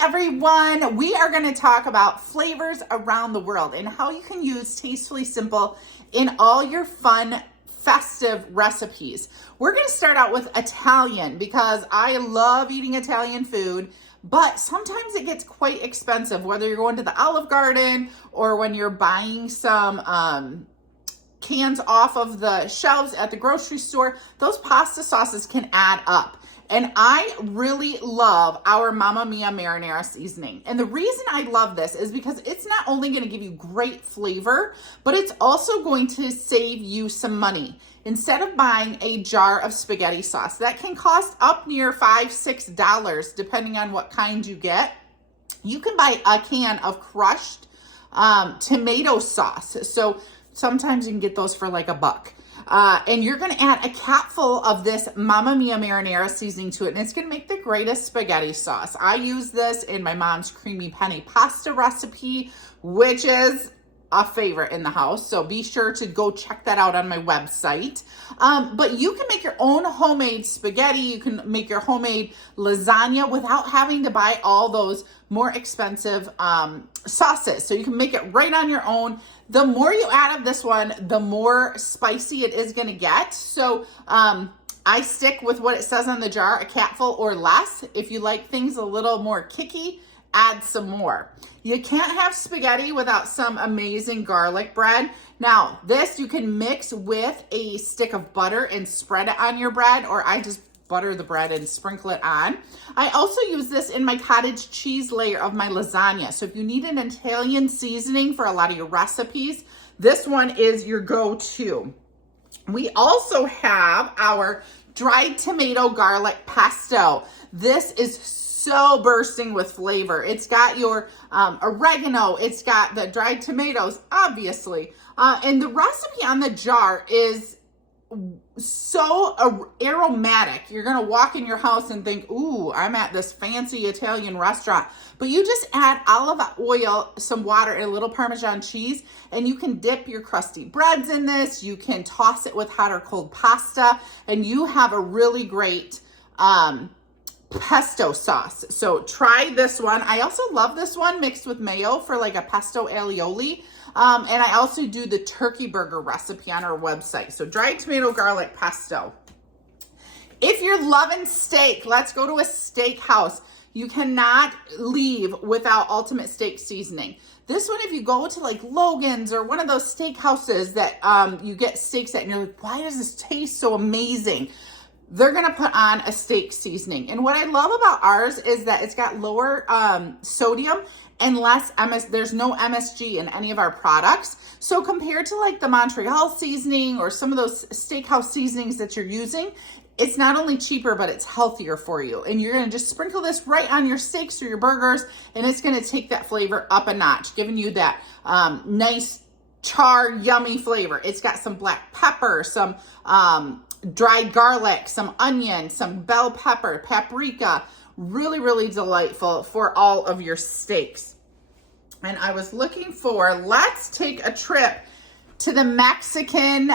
everyone. We are going to talk about flavors around the world and how you can use Tastefully Simple in all your fun, festive recipes. We're going to start out with Italian because I love eating Italian food, but sometimes it gets quite expensive, whether you're going to the Olive Garden or when you're buying some cans off of the shelves at the grocery store. Those pasta sauces can add up. And I really love our Mamma Mia marinara seasoning. And the reason I love this is because it's not only going to give you great flavor, but it's also going to save you some money. Instead of buying a jar of spaghetti sauce, that can cost up near $5-6 depending on what kind you get, you can buy a can of crushed tomato sauce. So sometimes you can get those for like $1. And you're going to add a capful of this Mamma Mia marinara seasoning to it, and it's going to make the greatest spaghetti sauce. I use this in my mom's creamy penne pasta recipe, which is a favorite in the house. So be sure to go check that out on my website. But you can make your own homemade spaghetti. You can make your homemade lasagna without having to buy all those more expensive sauces. So you can make it right on your own. The more you add of this one, the more spicy it is going to get. So I stick with what it says on the jar, a capful or less. If you like things a little more kicky, add some more. You can't have spaghetti without some amazing garlic bread. Now, this you can mix with a stick of butter and spread it on your bread, or I just butter the bread and sprinkle it on. I also use this in my cottage cheese layer of my lasagna. So if you need an Italian seasoning for a lot of your recipes, this one is your go-to. We also have our dried tomato garlic pesto. This is so bursting with flavor. It's got your oregano, it's got the dried tomatoes, obviously. And the recipe on the jar is so aromatic. You're going to walk in your house and think, ooh, I'm at this fancy Italian restaurant. But you just add olive oil, some water, and a little Parmesan cheese, and you can dip your crusty breads in this. You can toss it with hot or cold pasta, and you have a really great pesto sauce. So try this one. I also love this one mixed with mayo for like a pesto alioli. And I also do the turkey burger recipe on our website. So dried tomato garlic pesto. If you're loving steak, let's go to a steakhouse. You cannot leave without Ultimate Steak Seasoning. This one, if you go to like Logan's or one of those steakhouses that you get steaks at and you're like, why does this taste so amazing? They're going to put on a steak seasoning. And what I love about ours is that it's got lower sodium and less there's no MSG in any of our products. So compared to like the Montreal seasoning or some of those steakhouse seasonings that you're using, it's not only cheaper, but it's healthier for you. And you're going to just sprinkle this right on your steaks or your burgers, and it's going to take that flavor up a notch, giving you that nice char, yummy flavor. It's got some black pepper, some dried garlic, some onion, some bell pepper, paprika. Really, really delightful for all of your steaks. And I was looking for, let's take a trip to the Mexican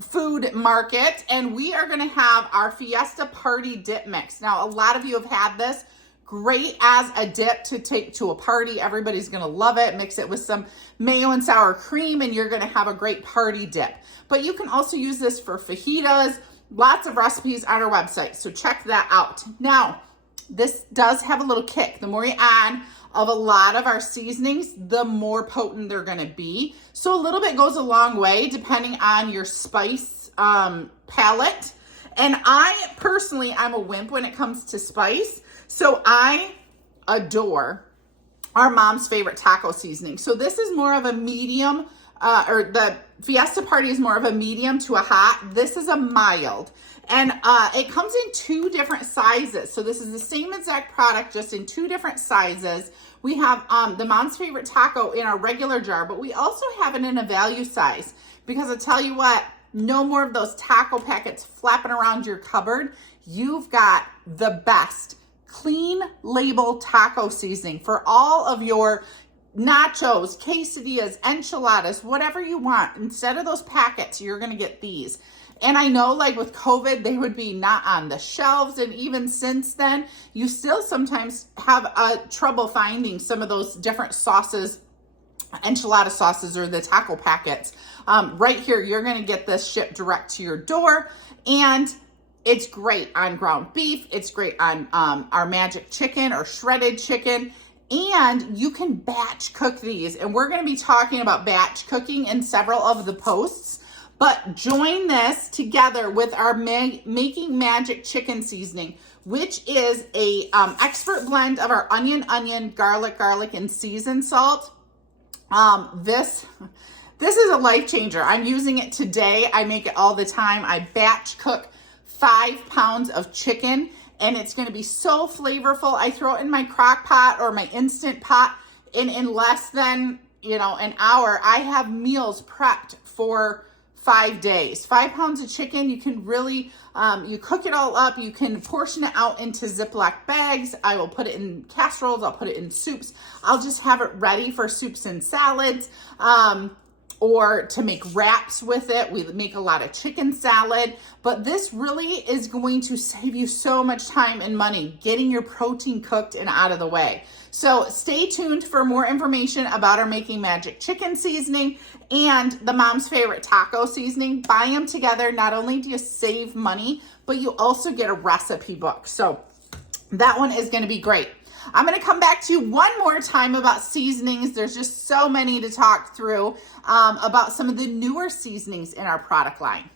food market, and we are going to have our Fiesta Party dip mix. Now, a lot of you have had this. Great as a dip to take to a party. Everybody's going to love it. Mix it with some mayo and sour cream, and you're going to have a great party dip. But you can also use this for fajitas. Lots of recipes on our website, so check that out. Now, this does have a little kick. The more you add of a lot of our seasonings, the more potent they're going to be. So a little bit goes a long way depending on your spice palette. And I personally, I'm a wimp when it comes to spice. So I adore our mom's favorite taco seasoning. So this is more of a medium, or the Fiesta Party is more of a medium to a hot. This is a mild. And it comes in 2 different sizes. So this is the same exact product, just in 2 different sizes. We have the Mom's Favorite Taco in our regular jar, but we also have it in a value size. Because I tell you what, no more of those taco packets flapping around your cupboard. You've got the best clean label taco seasoning for all of your nachos, quesadillas, enchiladas, whatever you want. Instead of those packets, you're going to get these. And I know like with COVID, they would be not on the shelves. And even since then, you still sometimes have trouble finding some of those different sauces, enchilada sauces or the taco packets. Right here, you're going to get this shipped direct to your door. And it's great on ground beef. It's great on our magic chicken or shredded chicken. And you can batch cook these. And we're going to be talking about batch cooking in several of the posts. But join this together with our Making Magic chicken seasoning, which is a expert blend of our onion, garlic, and seasoned salt. This is a life changer. I'm using it today. I make it all the time. I batch cook 5 pounds of chicken, and it's going to be so flavorful. I throw it in my crock pot or my Instant Pot, and in less than, an hour, I have meals prepped for 5 days. 5 pounds of chicken, you can really, you cook it all up. You can portion it out into Ziploc bags. I will put it in casseroles. I'll put it in soups. I'll just have it ready for soups and salads. Or to make wraps with it. We make a lot of chicken salad, but this really is going to save you so much time and money getting your protein cooked and out of the way. So stay tuned for more information about our Making Magic chicken seasoning and the Mom's Favorite taco seasoning. Buy them together. Not only do you save money, but you also get a recipe book. So that one is going to be great. I'm going to come back to you one more time about seasonings. There's just so many to talk through about some of the newer seasonings in our product line.